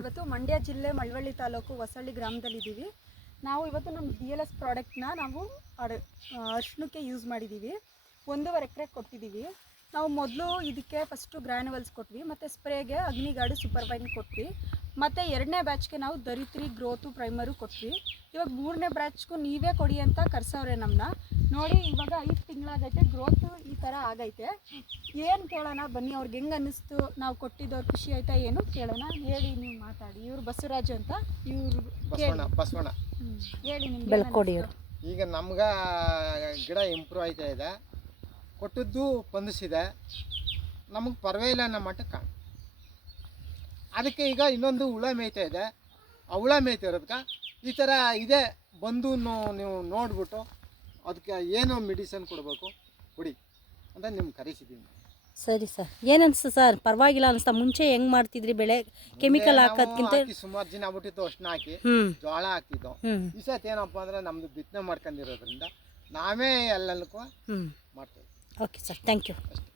ಇವತ್ತು ಮಂಡ್ಯ ಜಿಲ್ಲೆ ಮಳವಳ್ಳಿ ತಾಲೂಕು ಹೊಸಳ್ಳಿ ಗ್ರಾಮದಲ್ಲಿದ್ದೀವಿ. ನಾವು ಇವತ್ತು ನಮ್ಮ DLS ಪ್ರಾಡಕ್ಟ್ನ ನಾವು ಅರಿಶಿಣಕ್ಕೆ ಯೂಸ್ ಮಾಡಿದ್ದೀವಿ. 1.5 ಎಕರೆ ಕೊಟ್ಟಿದ್ದೀವಿ. ನಾವು ಮೊದಲು ಇದಕ್ಕೆ ಫಸ್ಟು ಗ್ರ್ಯಾನುವಲ್ಸ್ ಕೊಟ್ವಿ, ಮತ್ತು ಸ್ಪ್ರೇಗೆ ಅಗ್ನಿಗಾರ್ಡ್ ಸೂಪರ್ ಫೈನ್ ಕೊಟ್ವಿ, ಮತ್ತು 2ನೇ ಬ್ಯಾಚ್ಗೆ ನಾವು ಧರಿತ್ರಿ ಗ್ರೋತು ಪ್ರೈಮರು ಕೊಟ್ವಿ. ಇವಾಗ 3ನೇ ಬ್ಯಾಚ್ಗೂ ನೀವೇ ಕೊಡಿ ಅಂತ ಕರ್ಸವ್ರೆ ನಮ್ಮನ್ನ. ನೋಡಿ ಇವಾಗ 5 ತಿಂಗಳಾಗೈತೆ, ಗ್ರೋತು ಈ ಥರ ಆಗೈತೆ. ಏನು ಕೇಳೋಣ ಬನ್ನಿ, ಅವ್ರಿಗೆ ಹೆಂಗೆ ಅನ್ನಿಸ್ತು, ನಾವು ಕೊಟ್ಟಿದ್ದವ್ರು ಖುಷಿ ಆಯ್ತಾ ಏನು ಕೇಳೋಣ. ಹೇಳಿ, ನೀವು ಮಾತಾಡಿ. ಇವ್ರು ಬಸವರಾಜು ಅಂತ, ಇವ್ರು ಬಸವಣ್ಣ ಹೇಳಿ ನಿಮ್ಗೆ ಬೆಳ್ಕೊಡಿ. ಈಗ ನಮ್ಗೆ ಗಿಡ ಇಂಪ್ರೂವ್ ಆಯ್ತಾ ಇದೆ, ಕೊಟ್ಟದ್ದು ಬಂದಿಸಿದೆ, ನಮಗೆ ಪರವಾಗಿಲ್ಲ ಅನ್ನೋ ಮಟ್ಟಕ್ಕೆ ಕಾಣ. ಅದಕ್ಕೆ ಈಗ ಇನ್ನೊಂದು ಹುಳ ಮೇಯ್ತಾ ಇದೆ. ಆ ಹುಳ ಮೇಯ್ತಾ ಇರೋದಕ್ಕೆ ಈ ಥರ ಇದೆ, ಬಂದು ನೀವು ನೋಡಿಬಿಟ್ಟು ಅದಕ್ಕೆ ಏನು ಮೆಡಿಸನ್ ಕೊಡಬೇಕು ಕೊಡಿ ಅಂತ ನಿಮ್ಗೆ ಕರೆಸಿದ್ದೀನಿ. ಸರಿ ಸರ್, ಏನನ್ಸ್ತು ಸರ್? ಪರವಾಗಿಲ್ಲ ಅನಿಸ್ತಾ? ಮುಂಚೆ ಹೆಂಗೆ ಮಾಡ್ತಿದ್ರಿ ಬೆಳೆ? ಕೆಮಿಕಲ್ ಹಾಕೋದ್ಕಿಂತ ಸುಮಾರು ದಿನ ಆಗ್ಬಿಟ್ಟಿತ್ತು, ಅಷ್ಟನ್ನ ಹಾಕಿ ಜೋಳ ಹಾಕ್ತಿದ್ದೋ. ಈ ಸತಿ ಏನಪ್ಪ ಅಂದರೆ ನಮ್ಮದು ಬಿತ್ತನೆ ಮಾಡ್ಕೊಂಡಿರೋದ್ರಿಂದ ನಾವೇ ಎಲ್ಲನಕ್ಕೂ ಮಾಡ್ತೇವೆ. Okay sir, thank you. ಅಷ್ಟೇ.